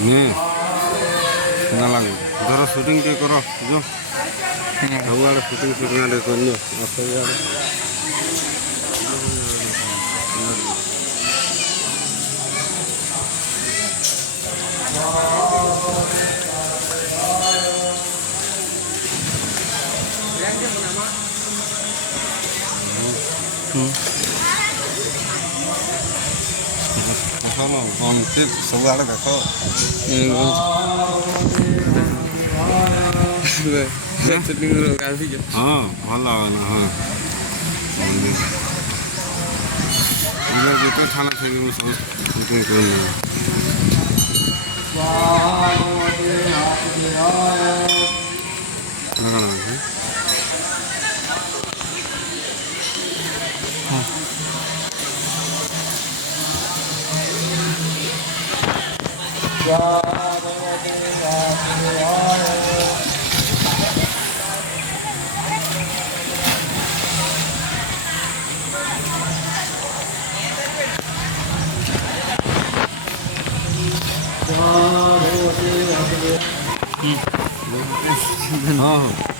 নে না লাগবে ধরো শুটিং টিকে কর जो ସବୁଆଡ଼େ ସୁଟିଂ ଆଡ଼େ କରିନିଅ ସବୁଆଡ଼େ ସବୁଆଡ଼େ ଦେଖ ହଁ ଭଲ ହବନା ହଁ ଯେତେ ଥାନା ଥିଲି ମୁଁ ସବୁ ସୁଟିଂ କରିନି କ'ଣ ଅଛି ହଁ